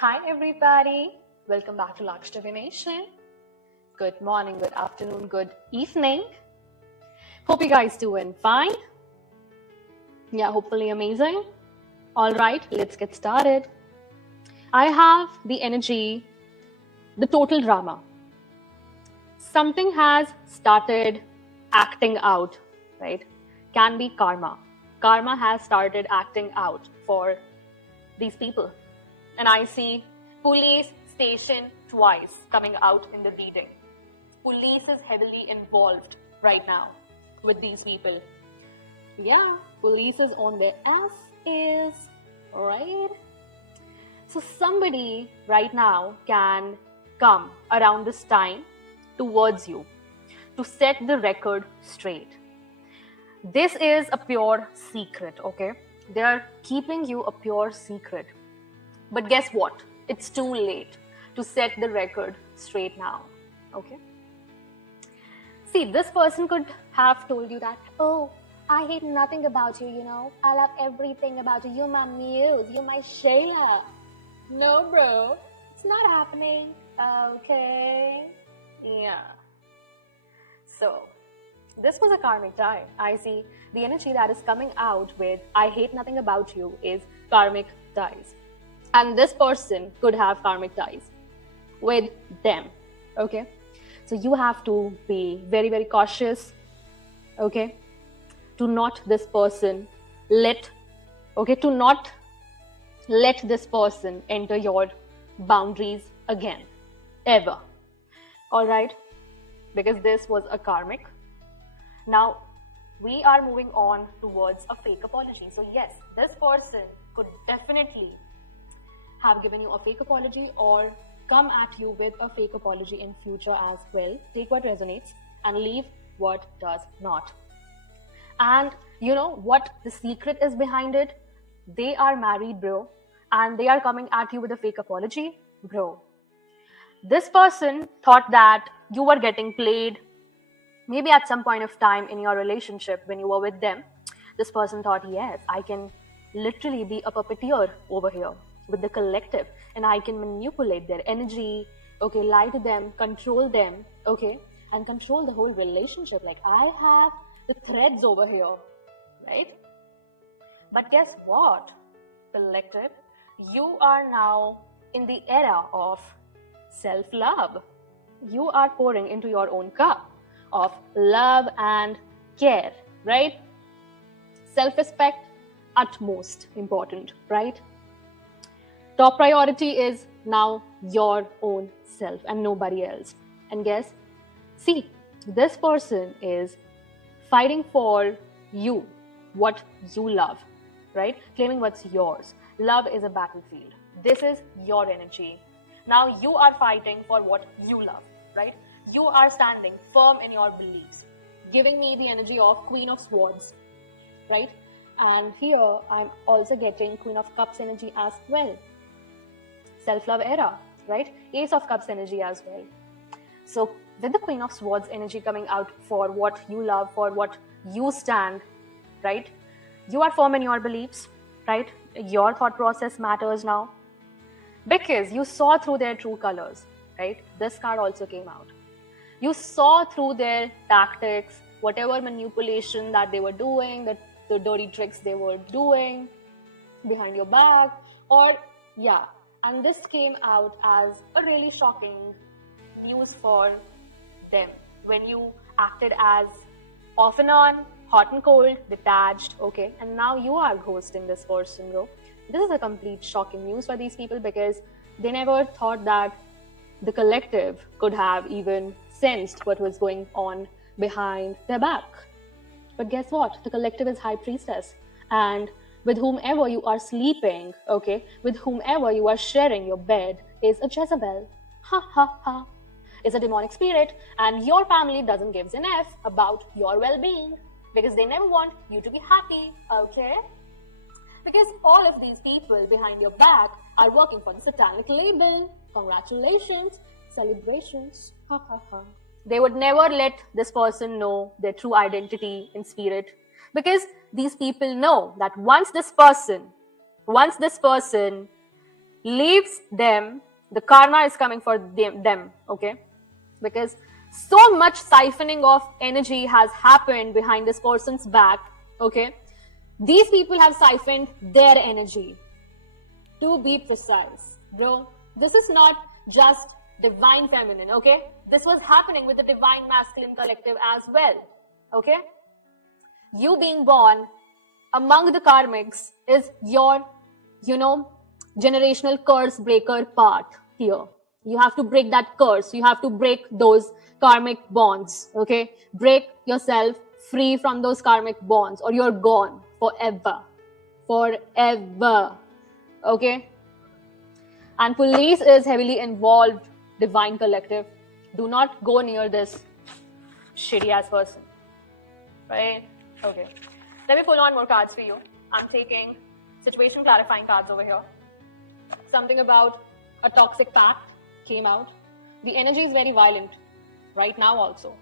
Hi everybody, welcome back to Laksh Divination. Good morning, good afternoon, good evening. Hope you guys doing fine. Yeah, hopefully amazing. All right, let's get started. I have the energy, the total drama. Something has started acting out, right? Can be karma. Karma has started acting out for these people. And I see police station twice coming out in the reading. Police is heavily involved right now with these people. Yeah, police is on their ass is, right? So somebody right now can come around this time towards you to set the record straight. This is a pure secret, okay? They are keeping you a pure secret. But guess what? It's too late to set the record straight now, okay? See, this person could have told you that, oh, I hate nothing about you, I love everything about you. You're my muse. You're my Shayla. No, bro. It's not happening. Okay. Yeah. So, this was a karmic tie. I see the energy that is coming out with I hate nothing about you is karmic ties. And this person could have karmic ties with them. Okay. So you have to be very, very cautious, okay, to not this person to not let this person enter your boundaries again, ever. All right, because this was a karmic. Now, we are moving on towards a fake apology. So yes, this person could definitely have given you a fake apology or come at you with a fake apology in future as well. Take what resonates and leave what does not. And you know what the secret is behind it? They are married, bro, and they are coming at you with a fake apology, bro. This person thought that you were getting played. Maybe at some point of time in your relationship when you were with them, this person thought, yes, I can literally be a puppeteer over here with the collective and I can manipulate their energy, okay, lie to them, control them, okay, and control the whole relationship. Like I have the threads over here, right? But guess what, collective? You are now in the era of self love. You are pouring into your own cup of love and care, right? Self respect, utmost important, right? Top priority is now your own self and nobody else. And guess, see, this person is fighting for you, what you love, right? Claiming what's yours. Love is a battlefield. This is your energy. Now you are fighting for what you love, right? You are standing firm in your beliefs, giving me the energy of Queen of Swords, right? And here I'm also getting Queen of Cups energy as well. Self-love era, right? Ace of Cups energy as well. So with the Queen of Swords energy coming out for what you love, for what you stand, right? You are firm in your beliefs, right? Your thought process matters now because you saw through their true colors, right? This card also came out. You saw through their tactics, whatever manipulation that they were doing, the dirty tricks they were doing behind your back, or yeah. And this came out as a really shocking news for them when you acted as off and on, hot and cold, detached, okay, and now you are ghosting this person, bro. This is a complete shocking news for these people because they never thought that the collective could have even sensed what was going on behind their back. But guess what? The collective is High Priestess, and with whomever you are sleeping, okay, with whomever you are sharing your bed is a Jezebel. Ha ha ha. Is a demonic spirit, and your family doesn't give an F about your well-being because they never want you to be happy, okay? Because all of these people behind your back are working for the satanic label. Congratulations, celebrations, ha ha ha. They would never let this person know their true identity in spirit because these people know that once this person leaves them, the karma is coming for them, okay? Because so much siphoning of energy has happened behind this person's back, okay? These people have siphoned their energy. To be precise, bro, this is not just divine feminine, okay? This was happening with the divine masculine collective as well, okay? You being born among the karmics is your, generational curse breaker part here. You have to break that curse. You have to break those karmic bonds, okay? Break yourself free from those karmic bonds or you're gone forever. Forever, okay? And police is heavily involved, divine collective. Do not go near this shitty ass person, right? Okay. Let me pull on more cards for you. I'm taking situation clarifying cards over here. Something about a toxic pact came out. The energy is very violent right now also.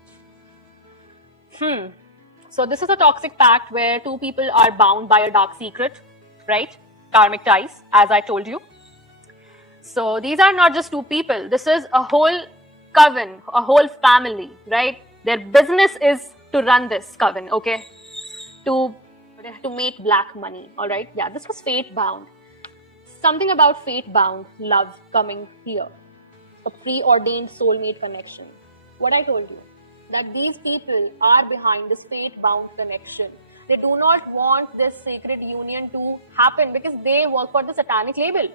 So this is a toxic pact where two people are bound by a dark secret, right? Karmic ties, as I told you. So these are not just two people. This is a whole coven, a whole family, right? Their business is to run this coven, okay? To make black money, all right? Yeah, this was fate bound. Something about fate bound love coming here. A preordained soulmate connection. What I told you, that these people are behind this fate bound connection. They do not want this sacred union to happen because they work for the satanic label.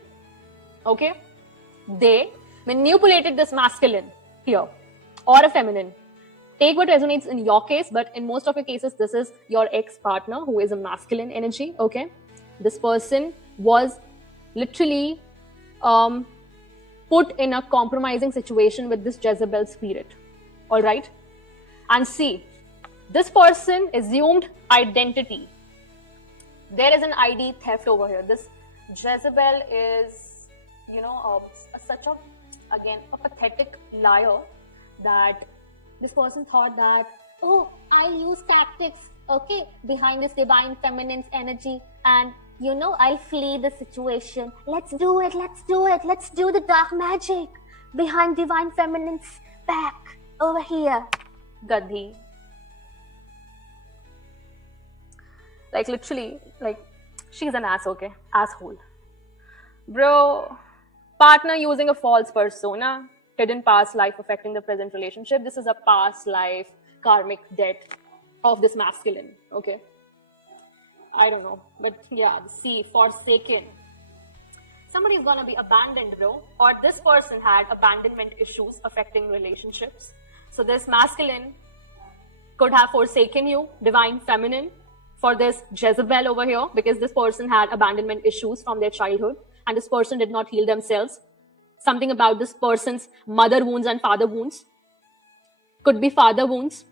Okay? They manipulated this masculine here or a feminine. Take what resonates in your case, but in most of your cases, this is your ex-partner who is a masculine energy, okay? This person was literally put in a compromising situation with this Jezebel spirit, all right? And see, this person assumed identity. There is an ID theft over here. This Jezebel is, such a pathetic liar that this person thought that, oh, I'll use tactics, okay, behind this divine feminine's energy and, I'll flee the situation. Let's do it. Let's do the dark magic behind divine feminine's back over here. Gadhi. Like literally, she's an ass, okay? Asshole. Bro, partner using a false persona, hidden past life affecting the present relationship. This is a past life karmic debt of this masculine, okay? I don't know, but yeah, see, forsaken. Somebody's gonna be abandoned, bro. Or this person had abandonment issues affecting relationships. So this masculine could have forsaken you, divine feminine, for this Jezebel over here, because this person had abandonment issues from their childhood and this person did not heal themselves. Something about this person's mother wounds and father wounds. Could be father wounds.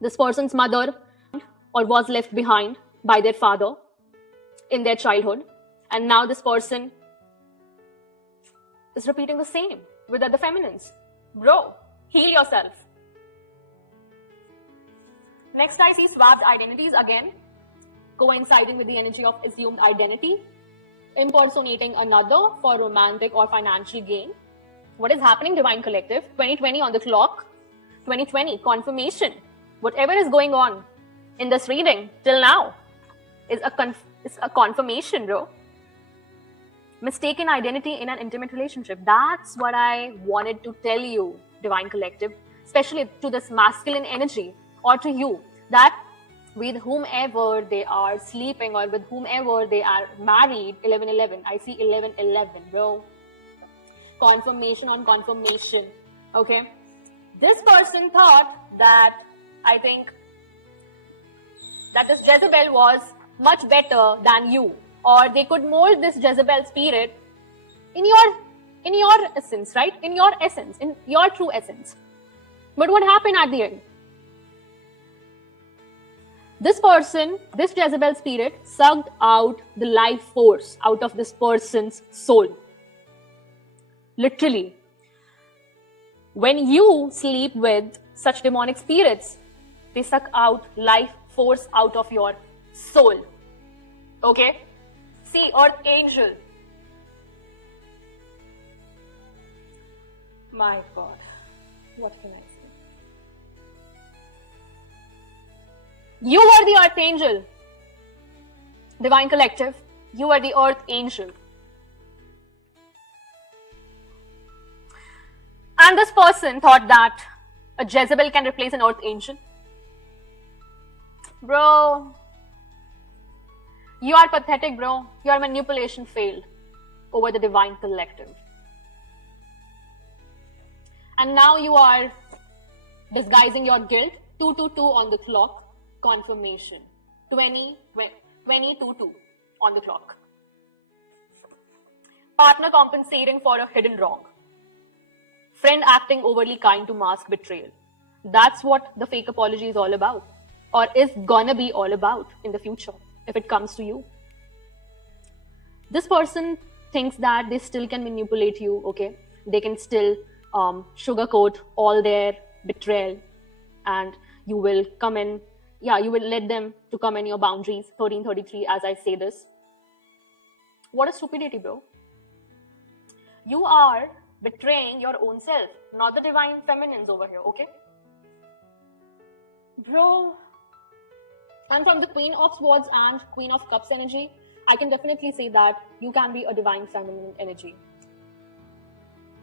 This person's mother or was left behind by their father in their childhood. And now this person is repeating the same with other feminines. Bro, heal yourself. Next, I see swapped identities again, coinciding with the energy of assumed identity, impersonating another for romantic or financial gain. What is happening, Divine Collective? 2020 on the clock, 2020, confirmation. Whatever is going on in this reading till now is a confirmation, bro. Mistaken identity in an intimate relationship. That's what I wanted to tell you, Divine Collective, especially to this masculine energy or to you, that with whomever they are sleeping or with whomever they are married, 11-11. I see 11-11, bro. Confirmation on confirmation, okay? This person thought that, I think, that this Jezebel was much better than you, or they could mold this Jezebel spirit in your essence, right? In your essence, in your true essence. But what happened at the end? This person, this Jezebel spirit, sucked out the life force out of this person's soul. Literally. When you sleep with such demonic spirits, they suck out life force out of your soul. Okay? See, or angel. My God, what can I say? You were the Archangel, Divine Collective. You are the Earth Angel. And this person thought that a Jezebel can replace an Earth Angel. Bro, you are pathetic, bro. Your manipulation failed over the Divine Collective. And now you are disguising your guilt. 222 on the clock. Confirmation. 22 on the clock. Partner compensating for a hidden wrong. Friend acting overly kind to mask betrayal. That's what the fake apology is all about. Or is gonna be all about in the future, if it comes to you. This person thinks that they still can manipulate you, okay? They can still sugarcoat all their betrayal, and you will come in, you will let them to come in your boundaries. 1333, as I say this. What a stupidity, bro. You are betraying your own self, not the divine feminines over here, okay? Bro, and from the Queen of Swords and Queen of Cups energy, I can definitely say that you can be a divine feminine energy.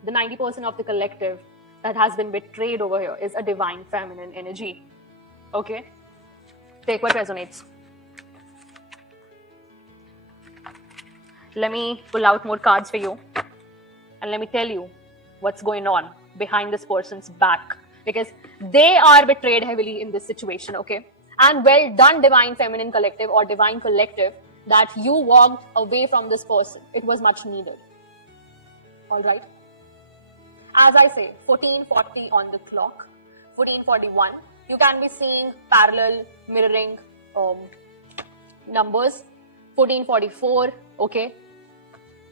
The 90% of the collective that has been betrayed over here is a divine feminine energy. Okay? Take what resonates. Let me pull out more cards for you. And let me tell you what's going on behind this person's back. Because they are betrayed heavily in this situation, okay? And well done, Divine Feminine Collective or Divine Collective, that you walked away from this person. It was much needed. All right? As I say, 1440 on the clock, 1441. You can be seeing parallel mirroring numbers. 1444, okay?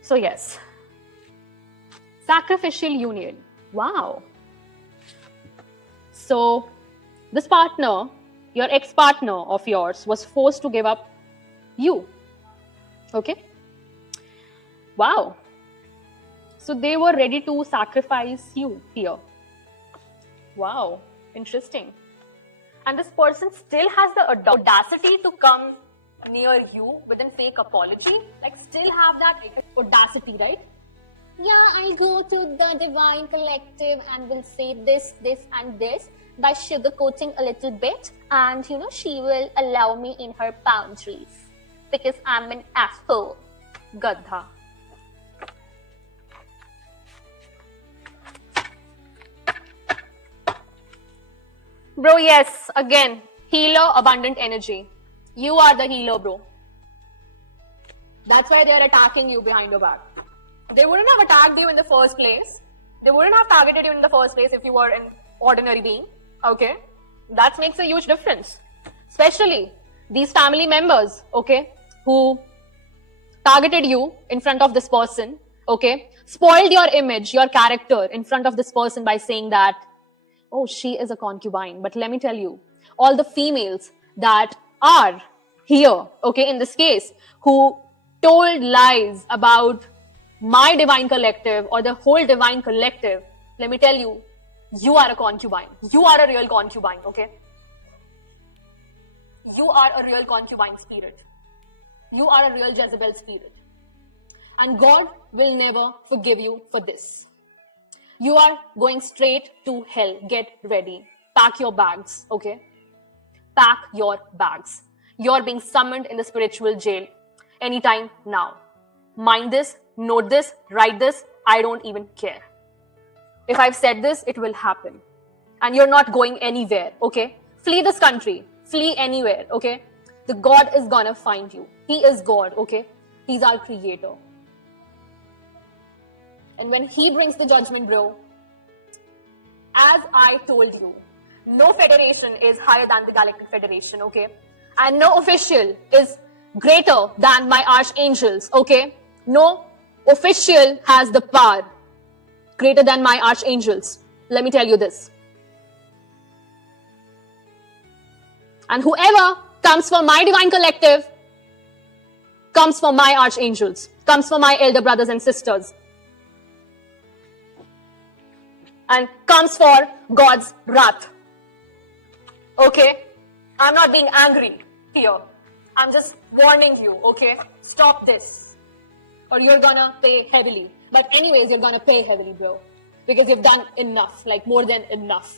So yes. Sacrificial union. Wow. So this partner, your ex-partner of yours, was forced to give up you. Okay? Wow. So they were ready to sacrifice you here. Wow. Interesting. And this person still has the audacity to come near you with a fake apology. Like, still have that audacity, right? Yeah, I'll go to the Divine Collective and will say this, this and this by sugarcoating a little bit, and she will allow me in her boundaries because I'm an asshole. Gadha. Bro, yes, again, healer, abundant energy. You are the healer, bro. That's why they're attacking you behind your back. They wouldn't have attacked you in the first place. They wouldn't have targeted you in the first place if you were an ordinary being. Okay? That makes a huge difference. Especially these family members, okay, who targeted you in front of this person, okay, spoiled your image, your character in front of this person by saying that, oh, she is a concubine. But let me tell you, all the females that are here, okay, in this case, who told lies about my Divine Collective or the whole Divine Collective, let me tell you, you are a concubine. You are a real concubine, okay? You are a real concubine spirit. You are a real Jezebel spirit. And God will never forgive you for this. You are going straight to hell. Get ready. Pack your bags, okay? Pack your bags. You're being summoned in the spiritual jail anytime now. Mind this, note this, write this. I don't even care. If I've said this, it will happen. And you're not going anywhere, okay? Flee this country. Flee anywhere, okay? The God is gonna find you. He is God, okay? He's our creator. And when he brings the judgment, bro, as I told you, no federation is higher than the Galactic Federation, okay? And no official is greater than my archangels, okay? No official has the power greater than my archangels. Let me tell you this. And whoever comes for my Divine Collective comes for my archangels, comes for my elder brothers and sisters. and comes for God's wrath. Okay? I'm not being angry here. I'm just warning you, okay? Stop this. Or you're gonna pay heavily. But anyways, you're gonna pay heavily, bro. Because you've done enough, like more than enough.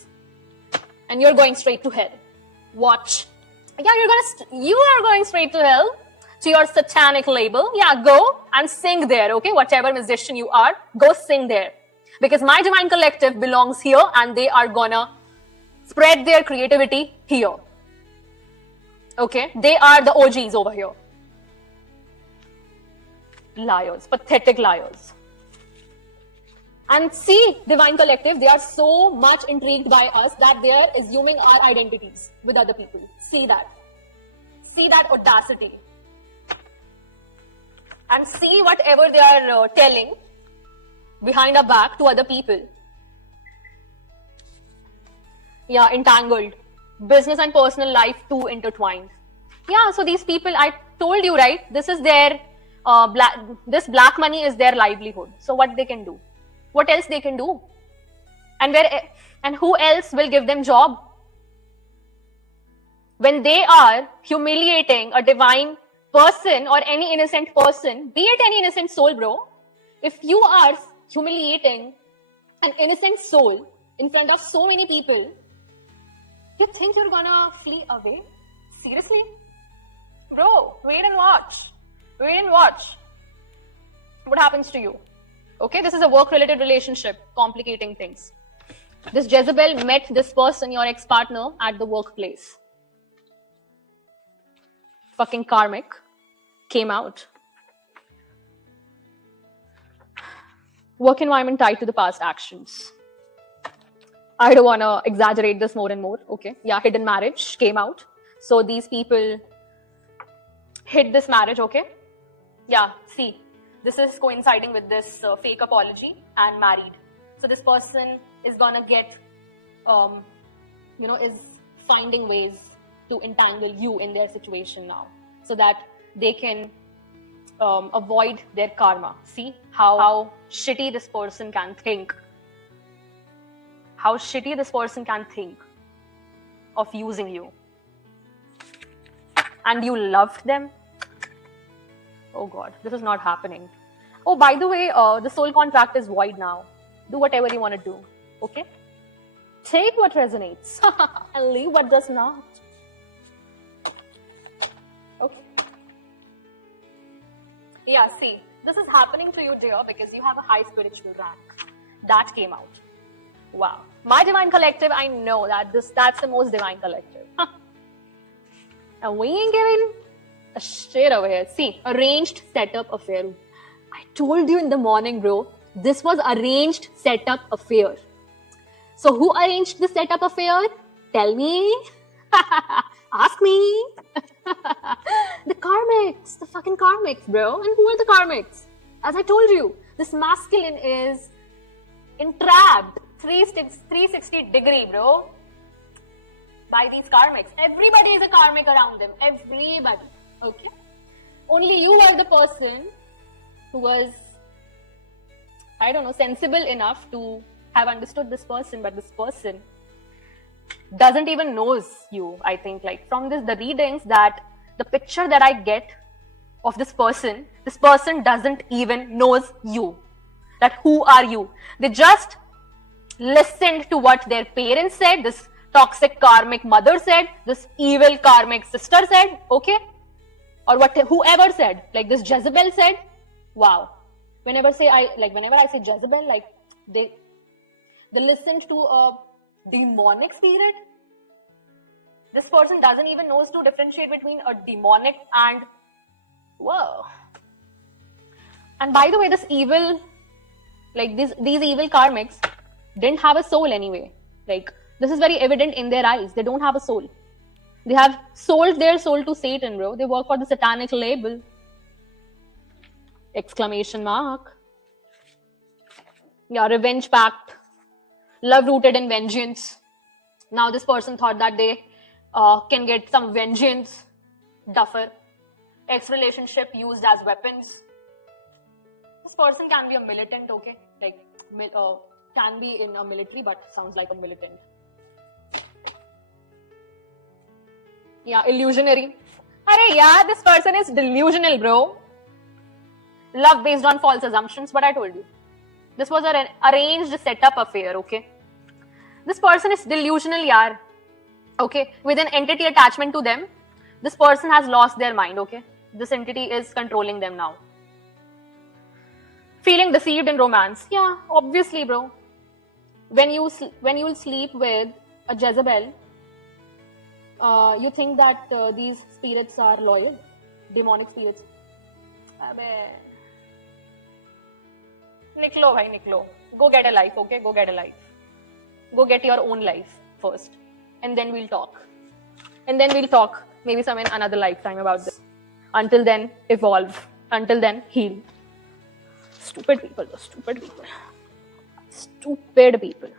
And you're going straight to hell. Watch. Yeah, you are going straight to hell, to your satanic label. Yeah, go and sing there, okay? Whatever musician you are, go sing there. Because my Divine Collective belongs here and they are gonna spread their creativity here. Okay? They are the OGs over here. Liars, pathetic liars. And see, Divine Collective, they are so much intrigued by us that they are assuming our identities with other people. See that. See that audacity. And see whatever they are telling behind our back to other people. Yeah, entangled. Business and personal life too intertwined. Yeah, so these people, I told you, right? This is their, this black money is their livelihood. So what they can do? What else they can do? And who else will give them job? When they are humiliating a divine person or any innocent person, be it any innocent soul, bro, if you are humiliating an innocent soul in front of so many people, you think you're gonna flee away? Seriously? Bro, wait and watch. Wait and watch. What happens to you? Okay, this is a work-related relationship, complicating things. This Jezebel met this person, your ex-partner, at the workplace. Fucking karmic came out. Work environment tied to the past actions. I don't want to exaggerate this more and more. Okay. Yeah, hidden marriage came out. So these people hid this marriage. Okay. Yeah, see, this is coinciding with this fake apology and married. So this person is going to get, is finding ways to entangle you in their situation now so that they can avoid their karma. See how shitty this person can think. How shitty this person can think of using you. And you loved them. Oh God, this is not happening. Oh, by the way, the soul contract is void now. Do whatever you want to do. Okay? Take what resonates and leave what does not. Okay. Yeah, see, this is happening to you, dear, because you have a high spiritual rank. That came out. Wow. My Divine Collective, I know that that's the most Divine Collective. And we ain't giving a shit over here. See, arranged setup affair. I told you in the morning, bro. This was arranged setup affair. So who arranged the setup affair? Tell me. Ask me. The karmics. The fucking karmics, bro. And who are the karmics? As I told you, this masculine is entrapped 360 degree, bro, by these karmics. Everybody is a karmic around them. Everybody. Okay? Only you were the person who was, I don't know, sensible enough to have understood this person, but this person doesn't even knows you. I think, like, from the readings, that the picture that I get of this person doesn't even knows you. That who are you? They just listened to what their parents said, this toxic karmic mother said, this evil karmic sister said, okay? Or whoever said, like this Jezebel said. Wow. Whenever I say Jezebel, like they listened to a demonic spirit. This person doesn't even knows to differentiate between a demonic and whoa. And by the way, this evil, like these evil karmics didn't have a soul anyway. Like, this is very evident in their eyes. They don't have a soul. They have sold their soul to Satan, bro. They work for the satanic label. Exclamation mark. Yeah, revenge pact. Love rooted in vengeance. Now this person thought that they can get some vengeance. Duffer. Ex-relationship used as weapons. This person can be a militant, okay? Like, can be in a military, but sounds like a militant. Yeah, illusionary. Arey, yeah, this person is delusional, bro. Love based on false assumptions, but I told you. This was an arranged setup affair, okay? This person is delusional, yaar. Okay, with an entity attachment to them, this person has lost their mind, okay? This entity is controlling them now. Feeling deceived in romance. Yeah, obviously, bro. When you sleep with a Jezebel, you think that these spirits are loyal, demonic spirits. Abbe. Niklo, bhai, niklo. Go get a life, okay? Go get a life. Go get your own life first. And then we'll talk. And then we'll talk maybe some in another lifetime about this. Until then, evolve. Until then, heal. Stupid people, though. Stupid people. Stupid people.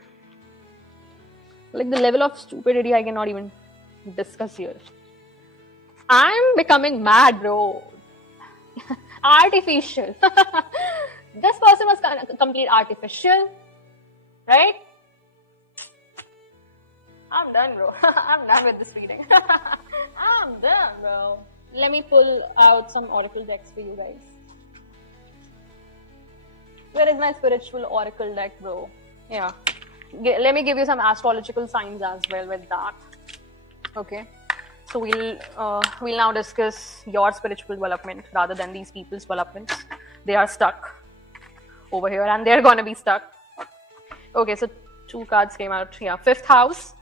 Like the level of stupidity I cannot even discuss here. I'm becoming mad, bro. Artificial. This person was complete artificial, right? I'm done, bro. I'm done with this reading. I'm done, bro. Let me pull out some oracle decks for you guys. Where is my spiritual oracle deck, bro? Yeah. Let me give you some astrological signs as well with that. Okay. So we'll now discuss your spiritual development rather than these people's developments. They are stuck over here and they're gonna be stuck. Okay, so 2 cards came out. Yeah, 5th house.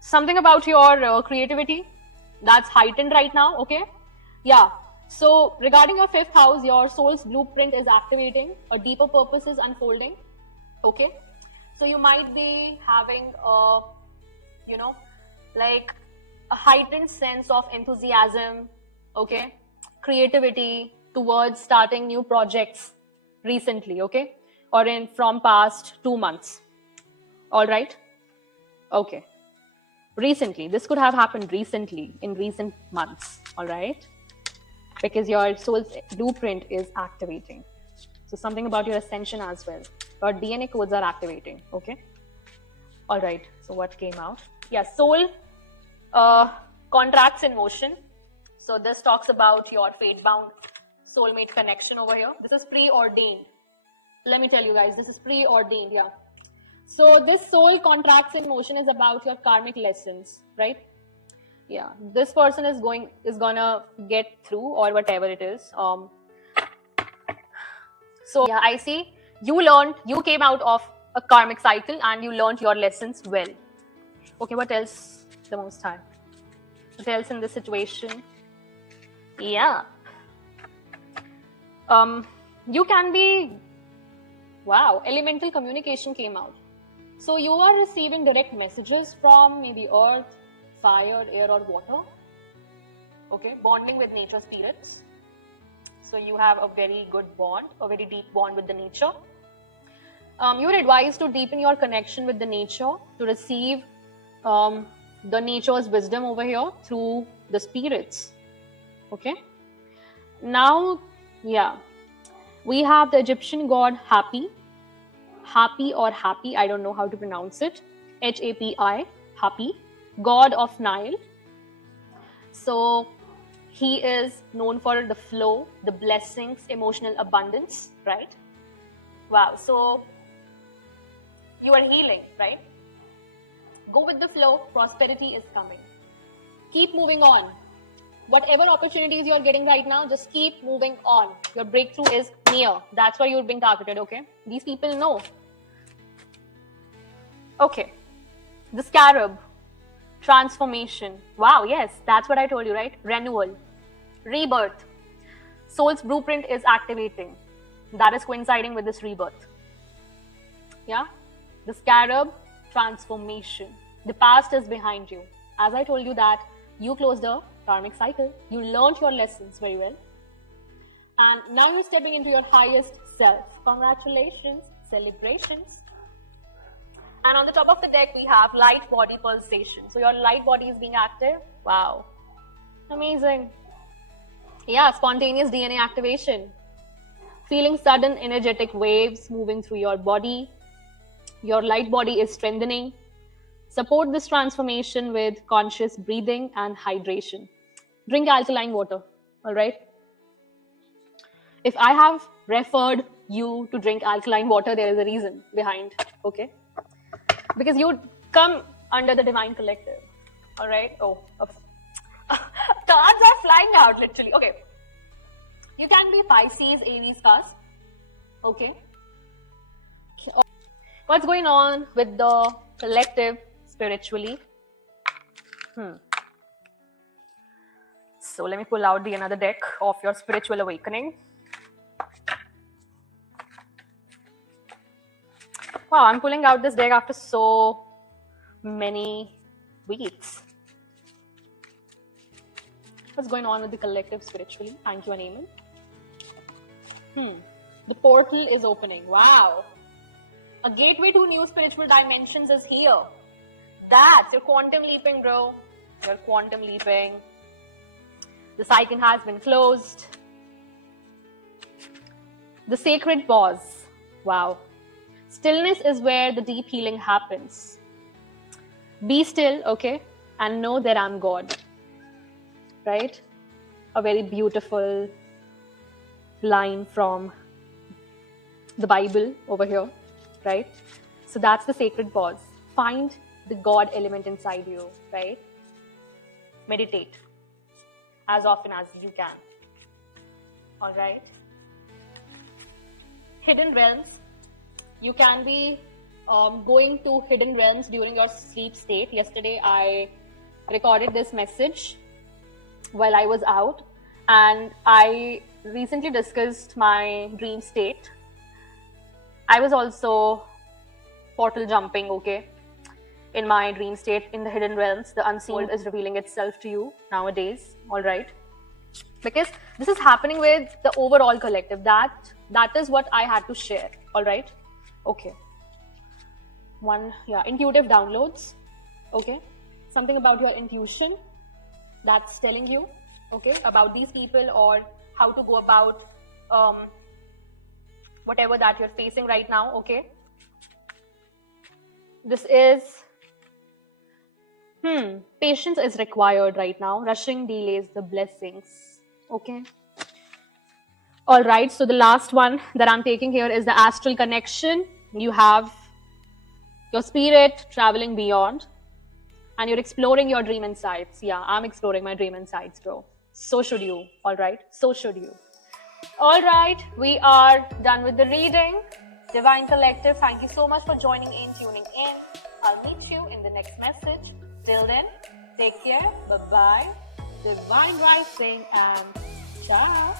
Something about your creativity that's heightened right now. Okay. Yeah. So regarding your 5th house, your soul's blueprint is activating. A deeper purpose is unfolding. Okay. So you might be having a, like a heightened sense of enthusiasm, okay, creativity towards starting new projects recently, okay, or from past 2 months. All right. Okay. Recently, this could have happened recently in recent months. All right. Because your soul's blueprint is activating. So something about your ascension as well. Your DNA codes are activating. Okay. All right. So what came out? Yeah, soul contracts in motion. So this talks about your fate-bound soulmate connection over here. This is preordained. Let me tell you guys, this is preordained. Yeah. So this soul contracts in motion is about your karmic lessons, right? Yeah. This person is gonna get through or whatever it is. So yeah, I see you came out of a karmic cycle and you learned your lessons well. Okay, what else? The Most High. What else in this situation? Yeah. You can be, wow, elemental communication came out. So you are receiving direct messages from maybe earth, fire, air or water. Okay, bonding with nature spirits. So you have a very good bond, a very deep bond with the nature. You are advised to deepen your connection with the nature, to receive the nature's wisdom over here through the spirits. Okay. Now, yeah, we have the Egyptian god Hapi. Hapi or Happy, I don't know how to pronounce it. Hapi, Hapi, god of Nile. So he is known for the flow, the blessings, emotional abundance, right? Wow. So you are healing, right? Go with the flow. Prosperity is coming. Keep moving on. Whatever opportunities you're getting right now, just keep moving on. Your breakthrough is near. That's why you're being targeted, okay? These people know. Okay. The scarab. Transformation. Wow, yes, that's what I told you, right? Renewal. Rebirth. Soul's blueprint is activating. That is coinciding with this rebirth. Yeah? The scarab. Transformation. The past is behind you. As I told you that you closed a karmic cycle. You learned your lessons very well. And now you're stepping into your highest self. Congratulations. Celebrations. And on the top of the deck, we have light body pulsation. So your light body is being active. Wow. Amazing. Yeah, spontaneous DNA activation. Feeling sudden energetic waves moving through your body. Your light body is strengthening. Support this transformation with conscious breathing and hydration. Drink alkaline water, all right? If I have referred you to drink alkaline water, there is a reason behind, okay? Because you come under the Divine Collective, all right? Oh, cards are flying out, literally. Okay. You can be Pisces, Aries cast, okay? What's going on with the collective spiritually? So let me pull out another deck of your spiritual awakening. Wow, I'm pulling out this deck after so many weeks. What's going on with the collective spiritually? Thank you and amen. The portal is opening. Wow. A gateway to new spiritual dimensions is here. You're quantum leaping, bro. You're quantum leaping. The cycle has been closed. The sacred pause. Wow. Stillness is where the deep healing happens. Be still, okay, and know that I'm God. Right? A very beautiful line from the Bible over here, right? So that's the sacred pause. Find the God element inside you, right? Meditate as often as you can. All right? Hidden realms. You can be going to hidden realms during your sleep state. Yesterday, I recorded this message while I was out, and I recently discussed my dream state. I was also portal jumping, okay, in my dream state in the hidden realms. The unseen is revealing itself to you nowadays, all right? Because this is happening with the overall collective. That is what I had to share, all right? Okay. Intuitive downloads, okay? Something about your intuition that's telling you, okay, about these people or how to go about whatever that you're facing right now, okay? This is, patience is required right now. Rushing delays the blessings, okay? All right, so the last one that I'm taking here is the astral connection. You have your spirit traveling beyond and you're exploring your dream insights. Yeah, I'm exploring my dream insights, bro. So should you, all right? So should you. All right, we are done with the reading. Divine Collective, thank you so much for joining in, tuning in. I'll meet you in the next message. Till then, take care. Bye-bye. Divine Rising and ciao.